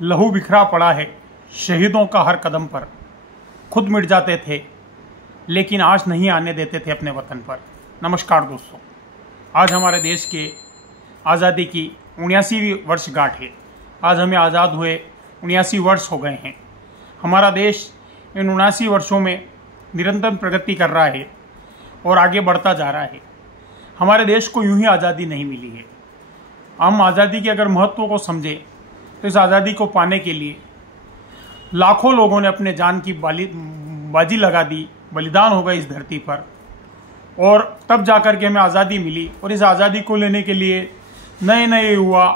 लहू बिखरा पड़ा है शहीदों का हर कदम पर। खुद मिट जाते थे लेकिन आज नहीं आने देते थे अपने वतन पर। नमस्कार दोस्तों, आज हमारे देश के आज़ादी की 79वीं वर्षगांठ है। आज हमें आज़ाद हुए 79 वर्ष हो गए हैं। हमारा देश इन 79 वर्षों में निरंतर प्रगति कर रहा है और आगे बढ़ता जा रहा है। हमारे देश को यूं ही आज़ादी नहीं मिली है। हम आज़ादी के अगर महत्व को समझें तो इस आज़ादी को पाने के लिए लाखों लोगों ने अपने जान की बाजी लगा दी, बलिदान हो गए इस धरती पर, और तब जाकर के हमें आज़ादी मिली। और इस आज़ादी को लेने के लिए नए नए युवा,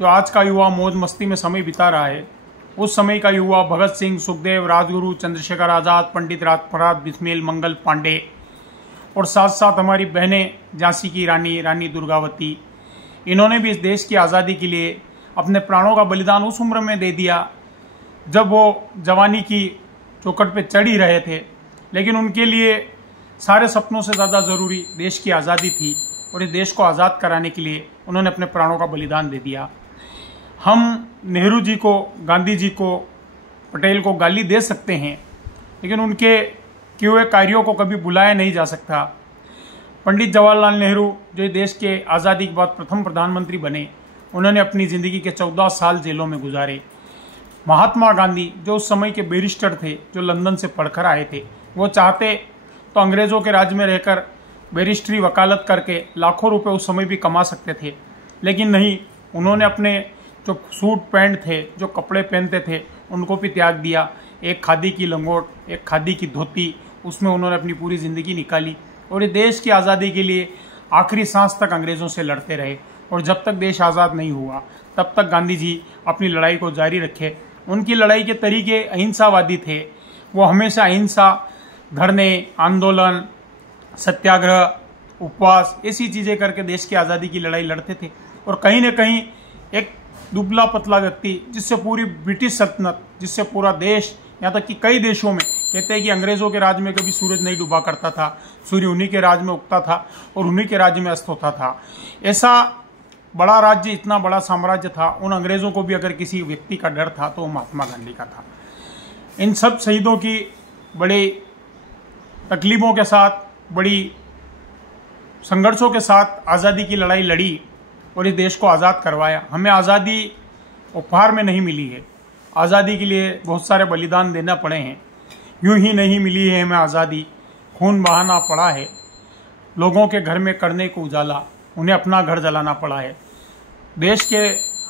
जो आज का युवा मौज मस्ती में समय बिता रहा है, उस समय का युवा भगत सिंह, सुखदेव, राजगुरु, चंद्रशेखर आज़ाद, पंडित राजप्रसाद बिस्मिल, मंगल पांडे, और साथ साथ हमारी बहनें झांसी की रानी दुर्गावती, इन्होंने भी इस देश की आज़ादी के लिए अपने प्राणों का बलिदान उस उम्र में दे दिया जब वो जवानी की चौखट पे चढ़ ही रहे थे। लेकिन उनके लिए सारे सपनों से ज़्यादा ज़रूरी देश की आज़ादी थी, और इस देश को आज़ाद कराने के लिए उन्होंने अपने प्राणों का बलिदान दे दिया। हम नेहरू जी को, गांधी जी को, पटेल को गाली दे सकते हैं, लेकिन उनके किए हुए कार्यों को कभी भुलाया नहीं जा सकता। पंडित जवाहरलाल नेहरू, जो देश के आज़ादी के बाद प्रथम प्रधानमंत्री बने, उन्होंने अपनी ज़िंदगी के 14 साल जेलों में गुजारे। महात्मा गांधी, जो उस समय के बैरिस्टर थे, जो लंदन से पढ़कर आए थे, वो चाहते तो अंग्रेज़ों के राज में रहकर बैरिस्ट्री वकालत करके लाखों रुपए उस समय भी कमा सकते थे, लेकिन नहीं, उन्होंने अपने जो सूट पैंट थे, जो कपड़े पहनते थे, उनको भी त्याग दिया। एक खादी की लंगोट, एक खादी की धोती, उसमें उन्होंने अपनी पूरी ज़िंदगी निकाली और इस देश की आज़ादी के लिए आखिरी सांस तक अंग्रेज़ों से लड़ते रहे। और जब तक देश आज़ाद नहीं हुआ तब तक गांधी जी अपनी लड़ाई को जारी रखे। उनकी लड़ाई के तरीके अहिंसावादी थे। वो हमेशा अहिंसा, धरने, आंदोलन, सत्याग्रह, उपवास, ऐसी चीज़ें करके देश की आज़ादी की लड़ाई लड़ते थे। और कहीं न कहीं एक दुबला पतला व्यक्ति, जिससे पूरी ब्रिटिश सल्तनत, जिससे पूरा देश, यहाँ तक कि कई देशों में कहते हैं कि अंग्रेज़ों के राज में कभी सूरज नहीं डूबा करता था, सूर्य उन्हीं के राज में उगता था और उन्हीं के राज्य में अस्त होता था। ऐसा बड़ा राज्य, इतना बड़ा साम्राज्य था, उन अंग्रेज़ों को भी अगर किसी व्यक्ति का डर था तो वो महात्मा गांधी का था। इन सब शहीदों की बड़ी तकलीफों के साथ, बड़ी संघर्षों के साथ आज़ादी की लड़ाई लड़ी और इस देश को आज़ाद करवाया। हमें आज़ादी उपहार में नहीं मिली है। आज़ादी के लिए बहुत सारे बलिदान देना पड़े हैं। यूं ही नहीं मिली है हमें आज़ादी, खून बहाना पड़ा है। लोगों के घर में करने को उजाला, उन्हें अपना घर जलाना पड़ा है। देश के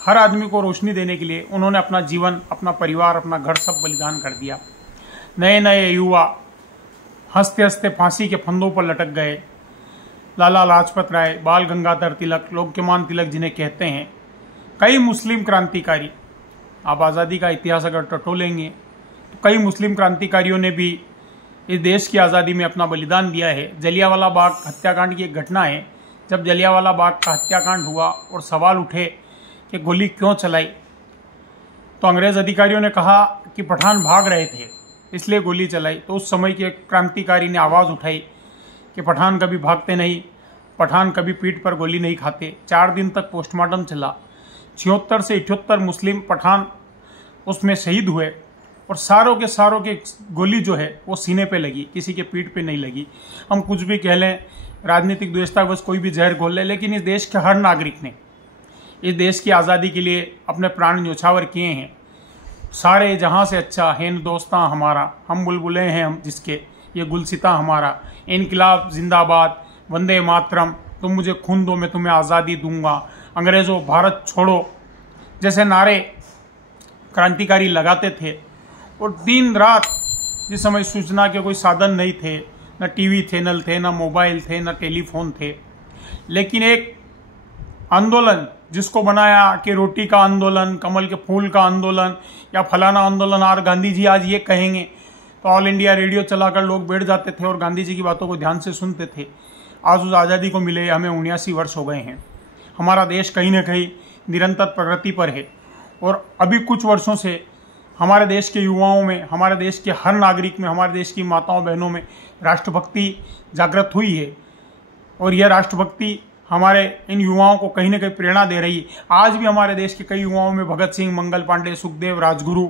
हर आदमी को रोशनी देने के लिए उन्होंने अपना जीवन, अपना परिवार, अपना घर सब बलिदान कर दिया। नए नए युवा हंसते हंसते फांसी के फंदों पर लटक गए। लाला लाजपत राय, बाल गंगाधर तिलक, लोकमान्य तिलक जिन्हें कहते हैं, कई मुस्लिम क्रांतिकारी, आप आज़ादी का इतिहास अगर टटोलेंगे तो कई मुस्लिम क्रांतिकारियों ने भी इस देश की आज़ादी में अपना बलिदान दिया है। जलियांवाला बाग हत्याकांड की एक घटना है। जब जलियांवाला बाग का हत्याकांड हुआ और सवाल उठे कि गोली क्यों चलाई, तो अंग्रेज़ अधिकारियों ने कहा कि पठान भाग रहे थे इसलिए गोली चलाई। तो उस समय के क्रांतिकारी ने आवाज़ उठाई कि पठान कभी भागते नहीं, पठान कभी पीठ पर गोली नहीं खाते। 4 दिन तक पोस्टमार्टम चला। 76 से 78 मुस्लिम पठान उसमें शहीद हुए और सारों के गोली जो है वो सीने पे लगी, किसी के पीठ पे नहीं लगी। हम कुछ भी कह लें, राजनीतिक द्वेषतावश कोई भी जहर घोल ले, लेकिन इस देश के हर नागरिक ने इस देश की आज़ादी के लिए अपने प्राण न्योछावर किए हैं। सारे जहां से अच्छा है दोस्ता हमारा, हम बुलबुलें हैं हम जिसके, ये गुलसिता हमारा, इनकलाब जिंदाबाद, वंदे मातरम, तुम मुझे खून दो मैं तुम्हें आज़ादी दूंगा, अंग्रेज़ों भारत छोड़ो जैसे नारे क्रांतिकारी लगाते थे। और दिन रात, जिस समय सूचना के कोई साधन नहीं थे, न टीवी चैनल थे, न मोबाइल थे, न टेलीफोन थे, लेकिन एक आंदोलन जिसको बनाया कि रोटी का आंदोलन, कमल के फूल का आंदोलन या फलाना आंदोलन, और गांधी जी आज ये कहेंगे तो ऑल इंडिया रेडियो चलाकर लोग बैठ जाते थे और गांधी जी की बातों को ध्यान से सुनते थे। आज उस आज़ादी को मिले हमें 79 वर्ष हो गए हैं। हमारा देश कहीं न कहीं निरंतर प्रगति पर है और अभी कुछ वर्षों से हमारे देश के युवाओं में, हमारे देश के हर नागरिक में, हमारे देश की माताओं बहनों में राष्ट्रभक्ति जागृत हुई है। और यह राष्ट्रभक्ति हमारे इन युवाओं को कहीं ना कहीं प्रेरणा दे रही है। आज भी हमारे देश के कई युवाओं में भगत सिंह, मंगल पांडे, सुखदेव, राजगुरु,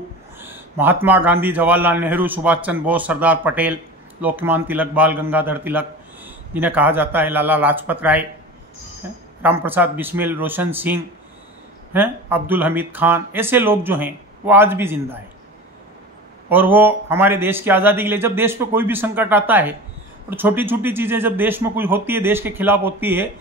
महात्मा गांधी, जवाहरलाल नेहरू, सुभाष चंद्र बोस, सरदार पटेल, लोकमान्य तिलक, बाल गंगाधर तिलक जिन्हें कहा जाता है, लाला लाजपत राय, राम प्रसाद बिस्मिल, रोशन सिंह, अब्दुल हमीद खान, ऐसे लोग जो हैं वो आज भी जिंदा है। और वो हमारे देश की आज़ादी के लिए, जब देश पे कोई भी संकट आता है और छोटी छोटी चीज़ें जब देश में कुछ होती है, देश के खिलाफ होती है,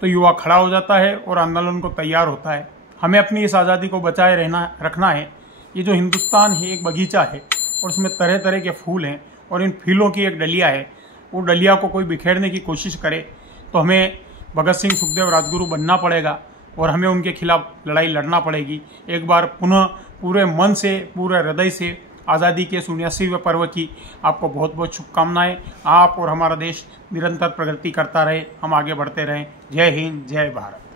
तो युवा खड़ा हो जाता है और आंदोलन को तैयार होता है। हमें अपनी इस आज़ादी को बचाए रखना है। ये जो हिंदुस्तान है एक बगीचा है और उसमें तरह तरह के फूल हैं और इन फूलों की एक डलिया है। वो डलिया को कोई बिखेरने की कोशिश करे तो हमें भगत सिंह, सुखदेव, राजगुरु बनना पड़ेगा और हमें उनके खिलाफ लड़ाई लड़ना पड़ेगी। एक बार पुनः पूरे मन से, पूरे हृदय से आज़ादी के 79वें पर्व की आपको बहुत बहुत शुभकामनाएं। आप और हमारा देश निरंतर प्रगति करता रहे, हम आगे बढ़ते रहें। जय हिंद, जय भारत।